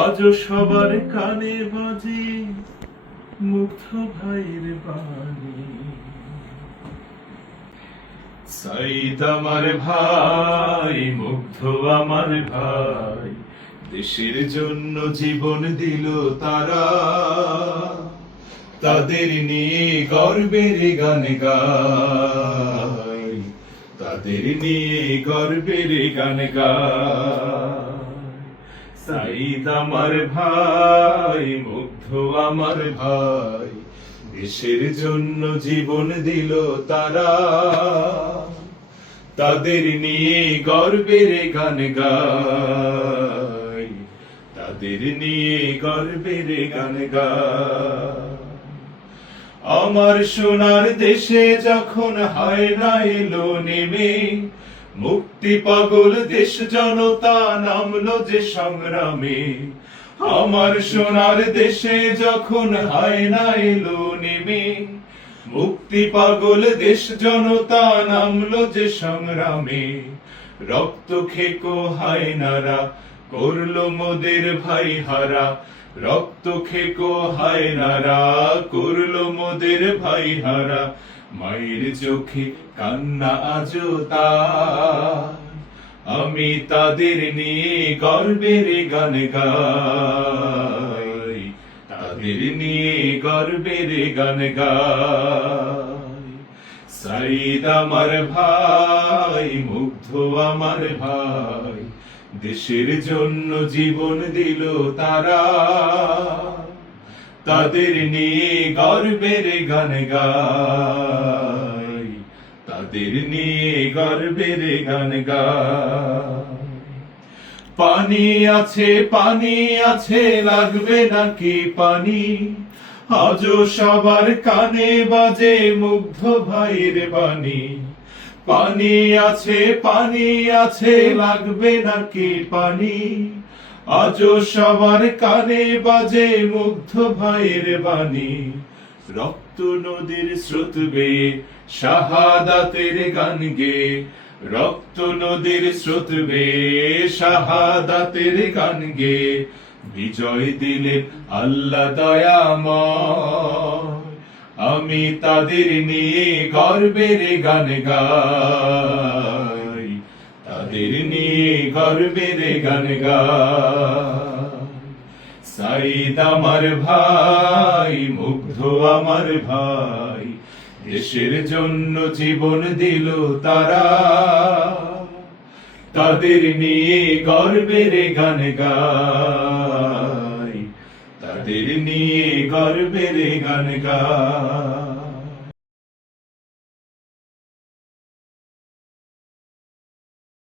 আজও সবার কানে বাজে মুগ্ধ ভাইয়ের বাণী। সাইদ আমার ভাই, মুগ্ধ আমার ভাই, দেশের জন্য জীবন দিল তারা। তাদের নিয়ে গর্বের গান গাই, তাদের নিয়ে গর্বের গান গাই। সাইদ আমার ভাই, মুগ্ধ আমার ভাই, দেশের জন্য জীবন দিল তারা। তাদের নিয়ে গর্বের গান গাই, তাদের নিয়ে গর্বের গান গাই। আমার সোনার দেশে যখন হয় না এলো নেমে, মুক্তি পাগল দেশ জনতা নামলো যে সংগ্রামে। আমার সোনার দেশে যখন হয় না এলো নেমে, মুক্তি পাগল দেশ জনতা নামলো যে সংগ্রামে। রক্ত খেকো হায়নারা করলো মোদের ভাই হারা, রক্ত খেকো হায়নারা করলো মোদের ভাই হারা। মায়ের চোখে কান্না আজও তার, আমি তাদের নিয়ে গর্বের গান গাই, তাদের নিয়ে গর্বের গান গাই। সাইদ আমার ভাই, মুগ্ধ আমার ভাই, দেশের জন্য জীবন দিল তারা। তাদের নিয়ে গর্বের গান গাই, তাদের নিয়ে গর্বের গান গাই। পানি আছে, পানি আছে, লাগবে নাকি পানি? আজও সবার কানে বাজে মুগ্ধ ভাইয়ের বাণী। পানি আছে, পানি আছে, লাগবে নাকি পানি? আজও সবার কানে বাজে মুগ্ধ ভাইয়ের বাণী। রক্ত নদীর স্রোত বেয়ে শাহাদাতের গান গে, রক্ত নদীর স্রোত বেয়ে শাহাদাতের গান গে। বিজয় দিলেন আল্লাহ দয়াময়, আমি তাদের নিয়ে গর্বের গান গাই, তাদের নিয়ে গর্বের গান গাই। সাইদ আমার ভাই, মুগ্ধ আমার ভাই, দেশের জন্য জীবন দিল তারা। তাদের নিয়ে গর্বের গান গাই, তাদের নিয়ে গর্বের গান গাই।